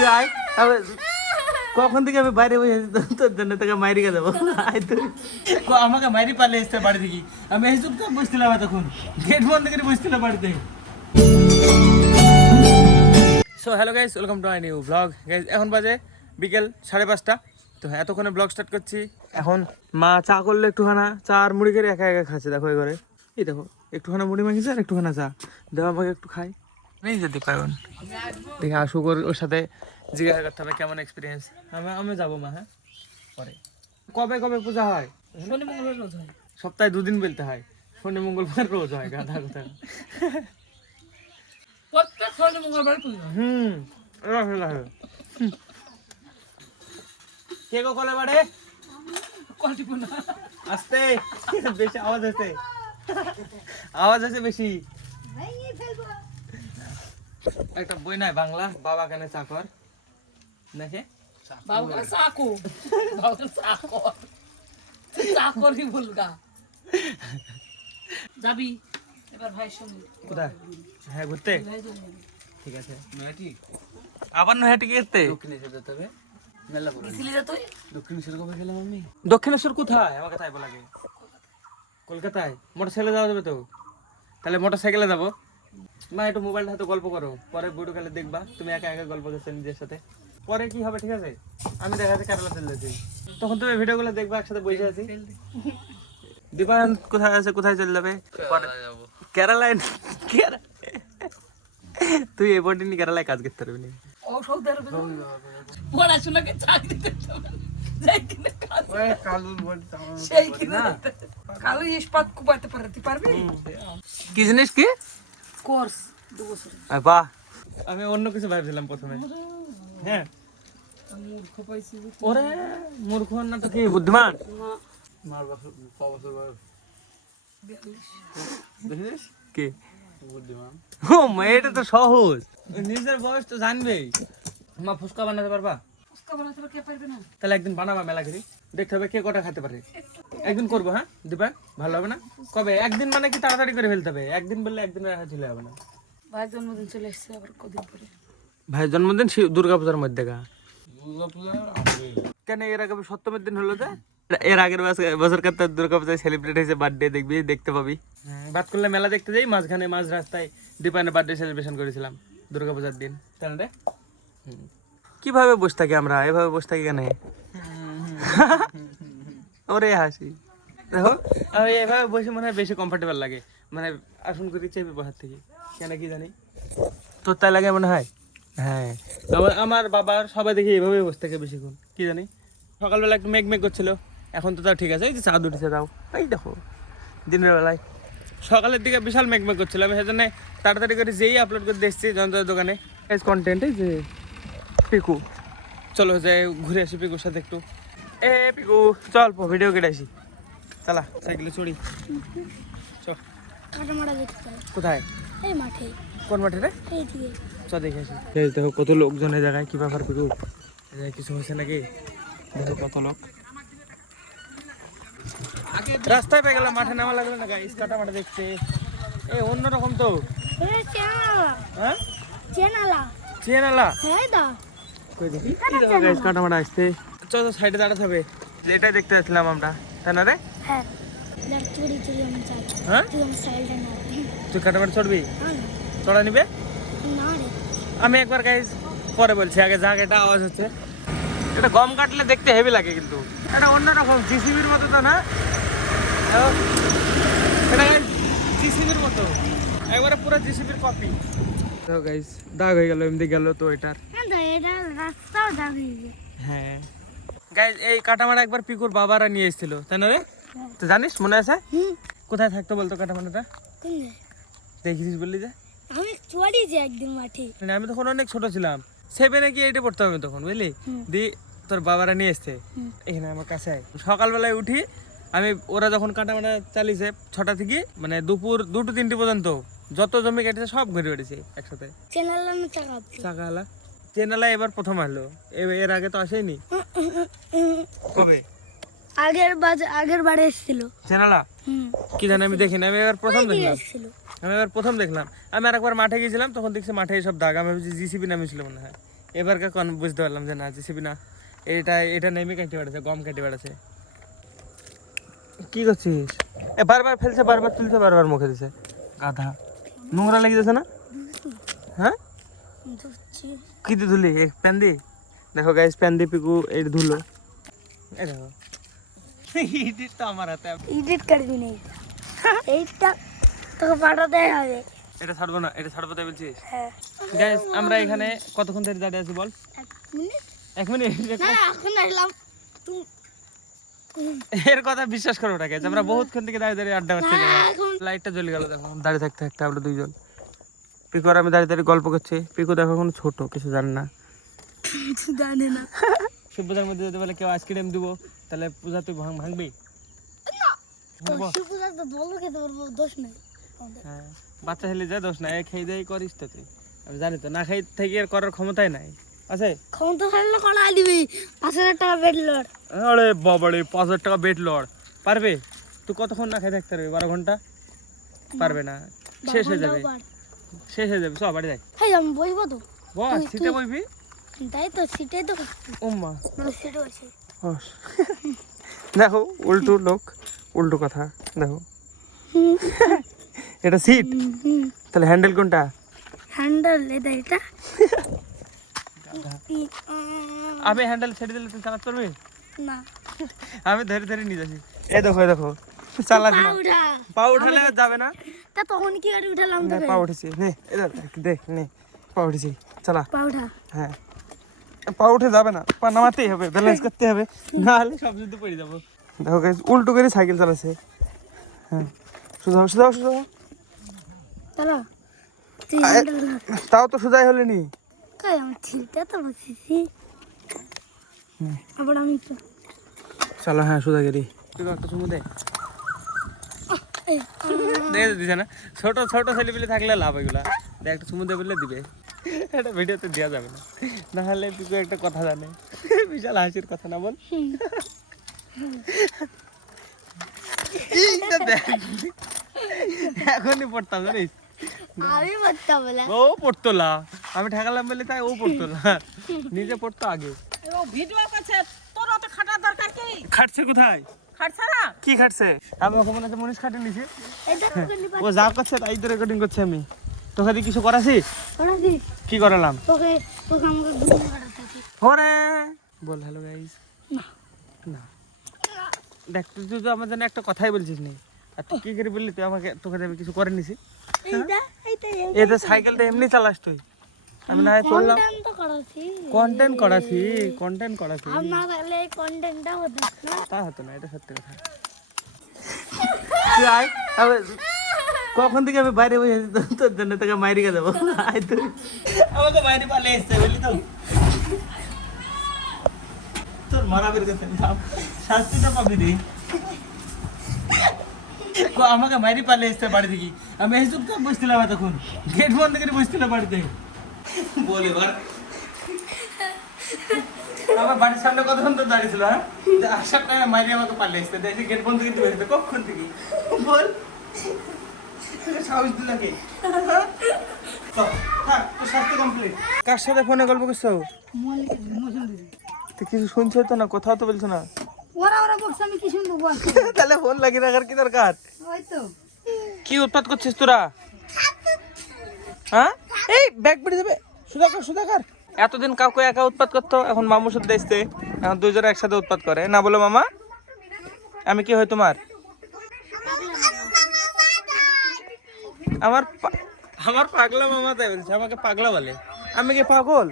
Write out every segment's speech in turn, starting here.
তুই আয় কখন থেকে আমি বাইরে বসে আছি তোর জন্য তোকে মাইরি কে যাবো আয় তুই আমাকে মাইরি পারলে এসছে বাড়ি থেকে আমি এই চুপ বসছিলাম তখন গেট বন্ধ করে বসছিলাম বাড়িতে। So hello guys, welcome to my new blog. Guys এখন বাজে বিকেল 5:30। তো এতক্ষণে ব্লগ স্টার্ট করছি। এখন মা চা করলে একটুখানা চা আর মুড়ি করে একা একা খাচ্ছে। দেখো এবারে এই দেখো একটুখানা মুড়ি মাখিয়েছে আর একটুখানা চা দেওয়া আমাকে একটু খাই নেই যেতে পারবেন। দেখে আসুক ওর সাথে জিজ্ঞাসা করতে হবে কেমন এক্সপিরিয়েন্স। আমি যাবো মা। হ্যাঁ পরে কবে কবে পূজা হয়? শনি মঙ্গলবার রোজ হয়, সপ্তাহে 2 দিন বলতে হয়, শনি মঙ্গলবার রোজ হয়। গাধা কথা। প্রত্যেক শনি মঙ্গলবার পূজা হয়। কে গো কলে বাড়ে কল্টিপনা আসতে বেশি আওয়াজ আছে, আওয়াজ আছে বেশি। একটা বই নাই বাংলা, বাবা কেন চাকর দেখে বাবা চাকু বাবা চাকর চাকরই বলগা যাবি এবার ভাই সঙ্গে কোথায়? হ্যাঁ ঘুরতে, ভাই সঙ্গে ঠিক আছে। আবার নয়াটি গেতে দক্ষিণেশ্বর যেতে হবে, মেলা পড়ে। গেছিলি যা তুই দক্ষিণেশ্বর কবে গেলাম আমি? দক্ষিণেশ্বর কোথায়? আমাকে তাই বলা লাগে কলকাতায়। মোটরসাইকেলে যাওয়া যাবে তো? তাহলে মোটরসাইকেলে যাবো। মা একটু মোবাইলটা হাতে গল্প করো, পরে ভিডিও খেলে দেখবা তুমি একা একা গল্প করছো নিজের সাথে। পরে কি হবে ঠিক আছে, আমি দেখা যাচ্ছে কেরালা চলে যাচ্ছি, তখন তুমি ভিডিও গুলো দেখবা একসাথে বসে আছি। দীপায়ন কোথায় আছে, কোথায় চলে যাবে? কেরালায়। তুই এই বডি নিয়ে কেরালায় কাজ করতে পারবি না। ও সৌদি আরবে পড়াশোনাকে চাকরি দিতে হবে যাই কিনা কাজ সেই কিনা কালো ইস্পাত কুপাইতে পারে তুই পারবি কি জিনিস কি কোর্স 2 বছর বাহ, আমি অন্য কিছু ভাবছিলাম প্রথমে। হ্যাঁ মূর্খ পাইছি ওরে মূর্খ না তো কি বুদ্ধিমান। মার বছর ক বছর বয়স 42 দেখিস কি বুদ্ধিমান। ও মা, এটা তো সহজ, নিজের বয়স তো জানবেই। মা ফুচকা বানাতে পারবা? ফুচকা বানাতে পারে কে পারবে না তাহলে একদিন বানাবা মেলা করি, দেখতে হবে কে কটা খেতে পারে। একদিন করবো। হ্যাঁ দিবা, ভালো হবে না? কবে? একদিন মানে কি তাড়াতাড়ি করে ফেলতে হবে, একদিন বললে একদিন রাখা চলে হবে না। ভাই জন্মদিন চলে এসেছে আবার কদিন পরে ভাইয়ের জন্মদিন দুর্গাপূজার মধ্যে গা দুর্গাপূজা কেন? এর আগে 7ম দিন হলো তো, এর আগের বছর কার দুর্গাপূজায় সেলিব্রেট হয়েছে, বার্থডে দেখবি, দেখতে পাবি। বাদ করলে মেলা দেখতে যাই, মাঝখানে মাঝ রাস্তায় দীপায়নের বার্থডে সেলিব্রেশন করেছিলাম দুর্গাপূজার দিন। কেন রে কিভাবে বসে থাকি আমরা, এভাবে বসে থাকি কেন? ওরে হাসি দেখো, এভাবে বসে মনে হয় বেশি কমফোর্টেবল লাগে, মানে আসন করে চেপে বসার থেকে। কেন কি জানি, তোর তাই লাগে মনে হয়? হ্যাঁ আমার বাবার সবাই দেখি এইভাবে বসে থাকে বেশিক্ষণ, কি জানি। সকালবেলা একটু মেঘ মেঘ করছিল, এখন তো তাও ঠিক আছে। এই যে চাঁদ উঠেছে, তাও এই দেখো দিনের বেলায়। সকালের দিকে বিশাল মেঘ মেঘ করছিল, আমি সেজন্য তাড়াতাড়ি করে যেই আপলোড করে দেখছি যন্ত্রের দোকানে কন্টেন্ট। এই যে পিকু, চলো যাই ঘুরে আসি পিকুর সাথে একটু। এ পিকু চল ভিডিও কেটে আসি, চালা সাইকেলে চড়ি। চল কাটামারা দেখতে হয় কোথায়? এই মাঠে কোন মাঠে রে? এইদিকে চ দেখে আসি। দেখো কত লোকজন এই জায়গায়, কি ব্যাপার পিকু? কিছু হয়েছে নাকি? দেখো কত লোক রাস্তায় পেয়ে গেলাম, মাঠে নেওয়া লাগবে না গাইস, কাটামাটা দেখতে। এই অন্যরকম তো। হ্যাঁ চেনালা চেনালা হ্যাঁ দা কই দেখি গাইস কাটামাটা আসছে। চল সাইডে দাঁড়াতে হবে, এটাই দেখতে আসলাম আমরা, তাই না রে? হ্যাঁ দেখ চুরি চুরি আমি চাই হ্যাঁ তুই আমার সাইডে না তুই কাটামাটা চড়বি? হ্যাঁ চড়া নিবে? না রে আমি একবার গাইস পরে বলছি, আগে জায়গাটা আওয়াজ হচ্ছে। এটা গম কাটলে দেখতে হেভি লাগে, কিন্তু এটা অন্যরকম জিসিবির মতো তো না? এটা জিসিবির মতো, একবারে পুরো জিসিবির কপি। তো গাইস দাগ হয়ে গেল, এমনি গেল তো এটার। হ্যাঁ দা এটা রাস্তাও দাঁড়িয়ে হ্যাঁ গাইস এই কাটামাটা একবার পিকুর বাবারা নিয়ে এসেছিল, তাই না রে? তো জানিস মনে আছে? কোথায় থাকতো বলতো কাটামাটাটা? কোন দেখিস বললি যে? আমি চড়ি যে একদিন মাঠে মানে আমি তখন অনেক ছোট ছিলাম, 7 কি 8 পড়তাম আমি তখন, বুঝলি? দি তোর বাবারা নিয়ে এসছে এখানে আমার কাছে। সকালবেলায় উঠি আমি, ওরা যখন কাটামাটা চালিয়েছে 6টা থেকে মানে দুপুর 2-3 পর্যন্ত, যত জমি কেটেছে সব ঘুরে বেড়েছে একসাথে। চেনালা না চাকা চাকালা চেনালা এবার প্রথম আসলো, এর আগে তো আসেনি। কবে? আগের বারে এসেছিল চেনালা কি জানি আমি দেখিনি, আমি এবার প্রথম দেখলাম। এসেছিল আমি এবার প্রথম দেখলাম। আমি আর একবার মাঠে গিয়েছিলাম, তখন দেখছি মাঠে সব দাগ, আমি ভাবছি জিসিবি নামিয়েছিল মনে হয়, এবার কোন বুঝতে পারলাম যে না জেসিবি না, এটা নেমে কেটে বেড়াচ্ছে, গম কেটে বেড়াচ্ছে। কি করছিস? বারবার ফেলছে, বারবার তুলছে, বারবার মুখে দিছে, গাধা। নোংরা লেগে যাচ্ছে না? হ্যাঁ কি দিয়ে ধুলি? প্যান দিয়ে? দেখো গাইস, প্যান দিয়ে পিকু এই ধুলো। এই দেখো এডিট তো আমার হাতে। এডিট করবি না, এইটা তোকে পাঠাতে হবে। এটা ছাড়বো না, এটা ছাড়বো তাই বলছিস? হ্যাঁ গাইস আমরা এখানে কতক্ষণ ধরে দাঁড়িয়ে আছি বল? 1 মিনিট 1 মিনিট? না, এখন আসলাম। এর কথা বিশ্বাস করবো না গাইস, আমরা বহুতক্ষণ থেকে দাঁড়িয়ে দাঁড়িয়ে আড্ডা মারছি। এখন লাইটটা জ্বলে গেল, দেখো দাঁড়িয়ে থাকতে থাকতে আমরা দুইজন। পিকু আর আমি দাঁড়িয়ে দাঁড়িয়ে গল্প করছি। পিকু দেখো এখন ছোট, কিছু জানে না, জানে না। শিব পূজার মধ্যে যদি বলে কেউ আইসক্রিম দিব, তাহলে পূজা তুই ভাঙবি? ভাঙবো? শিবপূজা তো বলবো, খেতে পারবো, দোষ নাই। হ্যাঁ, বাচ্চা ছেলে যা দোষ নাই, খেয়ে দেয় করিস তো তুই। আমি জানি তো, না খাই থেকে আর করার ক্ষমতাই নাই আছে। ক্ষমতা থাকলে কলা দিবি 5,000 টাকা বেড লড়। আরে বাবারে, 5,000 টাকা বেড লড় পারবে? তুই কতক্ষণ না খাই থাকতে পারবি? 12 ঘন্টা পারবে না, শেষ হয়ে যাবে, শেষ হয়ে যাবে। সব বাড়ি যাই। হ্যাঁ আমি বসবো তো। বাহ, সিটে বইবি? তাই তো, সিটাই তো উম্মা সিটে বসে। দেখো উল্টো লোক, উল্টো কথা। দেখো এটা সিট, তাহলে হ্যান্ডেল কোনটা? হ্যান্ডেল এটা আমি হ্যান্ডেল ছেড়ে দিলে তুই চালাতে পারবি না। আমি ধরে ধরে নিয়ে যাচ্ছি। এই দেখো, এই দেখো চালাস না, উঠা পা উঠালে যাবে না। তা তখন কি করে উঠালাম নে, তোকে? পা উঠেছি, নে এবার দেখ, নে পা উঠেছি, চালা। পা উঠা। হ্যাঁ, পা উঠে যাবে না, পা নামাতেই হবে, ব্যালেন্স করতে হবে, নাহলে সব শুদ্ধ পড়ে যাবো। দেখো গাইস, উল্টো করে সাইকেল চালাচ্ছে। হ্যাঁ, সোজা হও, সোজা হও, সোজা হও। চলো তুই হ্যান্ডেল ধর। তাও তো সোজাই হলেনি। কই আমি ঠিকটা তো বসেছি। আবার আমি তো চলো, হ্যাঁ সোজা গেলি। তুই একটা চুমু দে। দে দিছে না, ছোট ছোট ছেলেপিলে থাকলে লাভ এগুলা। দেখ একটা চুমু দে বললে দিবে, এটা ভিডিওতে দেওয়া যাবে না, নাহলে তুই একটা কথা জানে, বিশাল হাসির কথা না বল। এইটা দেখ, এখনই পড়তাম জানিস, আমি বলতে বলে ও পড়তো না, আমি ঠেকালাম বলে তাই ও পড়তো না, নিজে পড়তো আগে। ও ভিডিও করছে, তোর অত খাটার দরকার কি? খাটছে কোথায়? খাটছে না? কি খাটছে? আমি ওকে মনে হচ্ছে মনীষ খাটে নিছি। এটা ও যা করছে তাই তো রেকর্ডিং করছি আমি। তোকে দিয়ে কিছু করাছি? করাছি কি করালাম? তোকে তোকে আমাকে ঘুম পাড়াতে। ওরে বল হ্যালো গাইস। না। না দেখ, তুই তো আমার জন্য একটা কথাই বলছিস নি, আর তুই কি করে বললি তুই আমাকে, তোকে আমি কিছু করে নিছি? এইটা এই তো সাইকেলটা এমনি চালাস তুই, আমি না হয় চললাম। কন্টেন্ট তো করাছি। Content করাছি, content করাছি। আমরা তাহলে এই কন্টেন্টটা হতো না। তা হতো না, এটা সত্যি কথা। তুই আয়, কখন থেকে আমি বাইরে বসে আছি তোর জন্য, তোকে মাইরি কে যাবো। আয় তুই, আমাকে মাইরি পালে এসছে বলি তো, তোর মারা বের করতে শাস্তিটা পাবি রে। আমাকে মাইরি পালে এসছে বাড়ি থেকে, আমি এই চুপ চাপ বসছিলাম, তখন গেট বন্ধ করে বসছিলাম বাড়িতে। বল এবার, আমার বাড়ির সামনে কতক্ষণ তো দাঁড়িয়েছিল, হ্যাঁ আসার টাইমে মাইরি আমাকে পালে এসছে, দেখি গেট বন্ধ করে দিবে কখন থেকে। বল সাহস দিল কে? থাক, তোর শাস্তি কমপ্লিট। কার সাথে ফোনে গল্প করছো? তো কিছু শুনছো তো না, কোথাও তো বলছো না। ওরা ওরা বলছে, আমি কি শুনবো বল? তাহলে ফোন লাগিয়ে রাখার কি দরকার? ওই তো কি উৎপাত করছিস তোরা? হ্যাঁ, এই ব্যাগ পড়ে যাবে, সুধাকর সুধাকর। এতদিন কাউকে একা উৎপাত করতো, এখন মামুর সাথে এসছে, এখন দুইজনে একসাথে উৎপাত করে না। বলো মামা, আমি কি হয় তোমার? আমার পাগলা মামা তাই বলছে, আমাকে পাগলা বলে। আমি কি পাগল?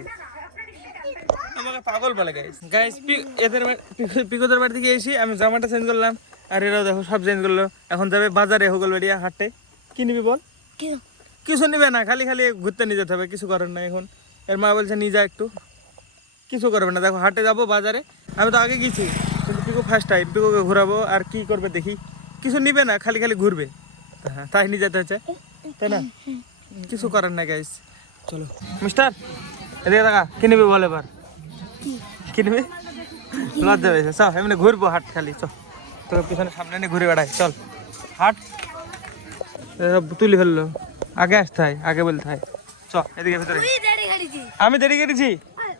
আমাকে পাগল বলে গাইস। গাইস এদের পিকুদের বাড়ি থেকে এসে আমি জামাটা চেঞ্জ করলাম, আর এরাও দেখো সব চেঞ্জ করলো। এখন যাবে বাজারে, হোগলবাড়িয়া হাটে। কি নিবি বল? কিছু নিবে না, খালি খালি ঘুরতে নিয়ে যেতে হবে, কিছু করার না এখন। এর মা বলছে নিয়ে যা একটু, কিছু করবে না। দেখো হাটে যাবো বাজারে, আমি তো আগে গেছি, কিন্তু পিকু ফার্স্ট টাইম, পিকুকে ঘোরাবো। আর কি করবে দেখি, কিছু নিবে না, খালি খালি ঘুরবে। হ্যাঁ, তাই নিয়ে যেতে হচ্ছে, তাই না? কিছু করার না গাইস। চলো মিস্টার, এদিকে টাকা কি নিবি বল এবার? কি নিবি? লজ্জা পেয়েছে, চল এমনি ঘুরবো হাট খালি। চল তোর পিছনে সামনে নিয়ে ঘুরে বেড়াই, চল হাট। তুলি ফেললো, আগে আসতে হয়, আগে বলতে হয়। চ এদিকে ভিতরে। আমি দেরি করেছি।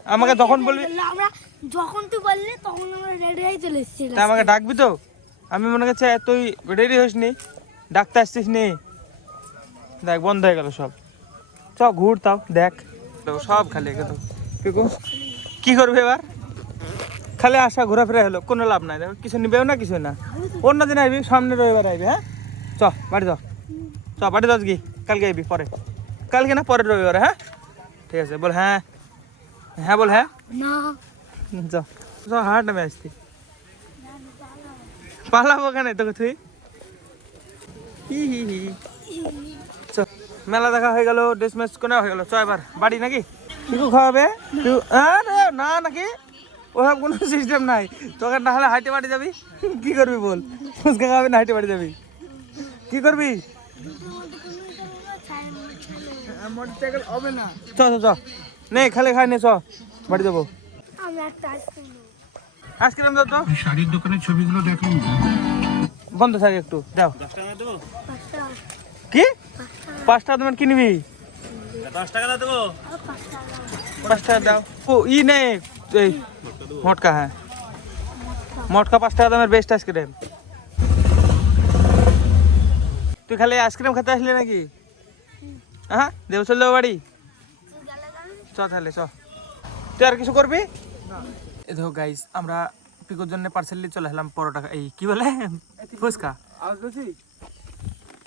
আমাকে যখন বলবি, আমরা যখন তুই বললি তখন আমরা রেডি হয়ে চলে এসেছি তা আমাকে ডাকবি তো। আমি মনে করছি তুই রেডি হইস নি, ডাকতে আসছিস নি। দেখ বন্ধ হয়ে গেল সব। চ ঘুর তাও দেখ, সব খালি গেল। পিকু কি করবে এবার? খালি আসা ঘোরাফেরা হলো, কোনো লাভ নাই। দেখো কিছু নিবেও না, কিছু না। অন্য দিন আইবি, সামনে রবিবার আইবি। হ্যাঁ চ বাড়ি চ, চ বাড়ি যাস কি, কালকে আইবি পরে, কালকে না পরের রবিবার। হ্যাঁ ঠিক আছে, বল হ্যাঁ। হ্যাঁ বল হ্যাঁ। না চ চ, হাট নামে আসতি পালাবো ওখানে তোকে তুই। হি হি হি। চ মেলা দেখা হয়ে গেল, ড্রেস ম্যাচ কোনা হয়ে গেল। চ এবার বাড়ি নাকি? পিকু খাওয়াবে? আরে না নাকি, ওসব কোনো সিস্টেম নাই। তোকে না হলে হাইটে বাড়ি যাবি, কি করবি বল? ফুচকা খাওয়াবি না হাইটে বাড়ি যাবি, কি করবি? মোটরসাইকেল হবে না। চ চ চ, নে খালি খাই নে, চ বাড়ি যাবো। আমি একটা আইসক্রিম নেবো। আইসক্রিম দাও তো। শাড়ির দোকানের ছবিগুলো দেখুন। বন্ধ থাকে একটু, যাও। 5 টাকা কি 5 টাকা তোমার কিনবি? 5 টাকা দাও। 5 টাকা দাও। ও ই নেই, এই মটকা। হ্যাঁ মটকা 5 টাকা দামের বেস্ট আইসক্রিম। তুই খালি আইসক্রিম খেতে আসলি নাকি? হ্যাঁ দেব, চল দেবো বাড়ি। চ তাহলে চ, তুই আর কিছু করবি? এ দেখো গাইস, আমরা পিকুর জন্য পার্সেল নিয়ে চলে এলাম পরোটা, এই কি বলে ফুচকা।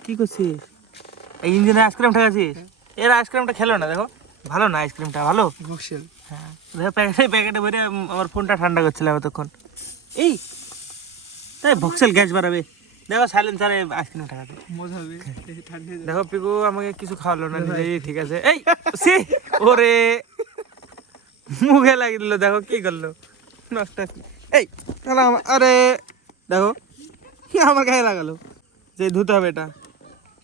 কি করছিস? এই ইঞ্জিনে আইসক্রিম ঠেকাছিস? এর আইসক্রিমটা খেলো না, দেখো ভালো না আইসক্রিমটা, ভালো ভক্সেল। হ্যাঁ দেখো প্যাকেটে ভরে আমার ফোনটা ঠান্ডা করছিলাম এতক্ষণ। এই তাই ভক্সেল গ্যাস বাড়াবে, দেখো সাইলেন্সারে আইসক্রিম ঠেকাতে। মজা হবে ঠান্ডা। দেখো পিকু আমাকে কিছু খাওয়ালো না, নিজেই ঠিক আছে। এই সি ওরে মুখে লাগিয়ে দিল, দেখো কি করলো নষ্ট। এই আরে দেখো আমার গায়ে লাগালো, যে ধুতে হবে এটা।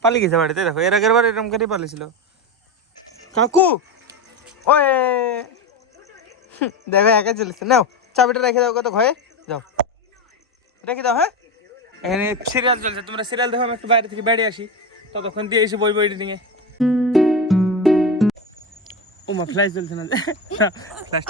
পালিয়ে গেছে বাড়িতে, দেখো এর আগের বার এরকম করে পালিয়েছিল। কাকু ওই দেখো একা চলেছে, নাও চাবিটা রেখে দাও, কত ঘরে যাও রেখে দাও। হ্যাঁ এখানে সিরিয়াল চলছে, তোমরা সিরিয়াল দেখো, আমি একটু বাইরে থেকে বেরিয়ে আসি, ততক্ষণ দিয়ে এসে বই এডিটিং এ। ও মা ফ্ল্যাশ চলছে না, ফ্ল্যাশ